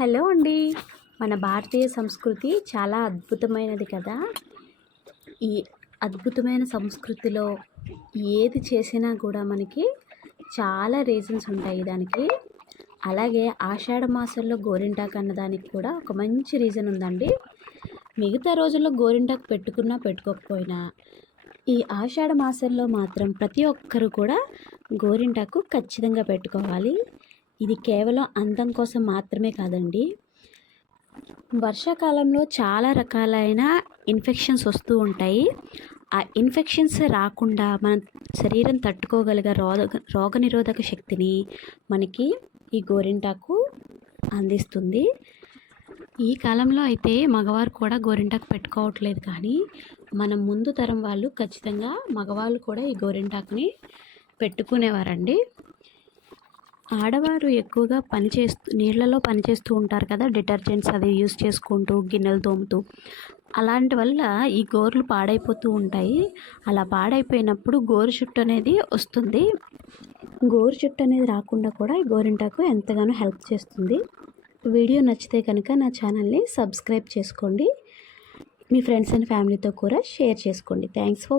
Hello అండి. మన భారతీయ సంస్కృతి చాలా అద్భుతమైనది కదా. ఈ అద్భుతమైన సంస్కృతిలో ఏది చేసినా కూడా మనకి చాలా రీజన్స్ ఉంటాయి దానికి. అలాగే ఆషాఢ మాసంలో గోరింటాకు అన్నదానికి కూడా ఒక మంచి రీజన్ ఉందండి. మిగతా రోజుల్లో గోరింటాకు పెట్టుకున్నా పెట్టుకోకపోయినా ఈ ఆషాఢ మాసంలో మాత్రం ప్రతి ఒక్కరు కూడా గోరింటాకు ఖచ్చితంగా పెట్టుకోవాలి. ఇది కేవలం అందం కోసం మాత్రమే కాదండి. వర్షాకాలంలో చాలా రకాలైన ఇన్ఫెక్షన్స్ వస్తూ ఉంటాయి. ఆ ఇన్ఫెక్షన్స్ రాకుండా మన శరీరం తట్టుకోగలిగే రోగ రోగనిరోధక శక్తిని మనకి ఈ గోరింటాకు అందిస్తుంది. ఈ కాలంలో అయితే మగవారు కూడా గోరింటాకు పెట్టుకోవట్లేదు కానీ మన ముందు తరం వాళ్ళు ఖచ్చితంగా మగవాళ్ళు కూడా ఈ గోరింటాకుని పెట్టుకునేవారండి. ఆడవారు ఎక్కువగా పని చేస్తూ నీళ్ళలో పని చేస్తూ ఉంటారు కదా డిటర్జెంట్స్ అది యూస్ చేసుకుంటూ గిన్నెలు తోముతూ. అలాంటి వల్ల ఈ గోర్లు పాడైపోతూ ఉంటాయి. అలా పాడైపోయినప్పుడు గోరు చుట్టు అనేది వస్తుంది. గోరు చుట్టు అనేది రాకుండా కూడా ఈ గోరింటాకు ఎంతగానో హెల్ప్ చేస్తుంది. వీడియో నచ్చితే కనుక నా ఛానల్ని సబ్స్క్రైబ్ చేసుకోండి. మీ ఫ్రెండ్స్ అండ్ ఫ్యామిలీతో కూడా షేర్ చేసుకోండి. Thanks for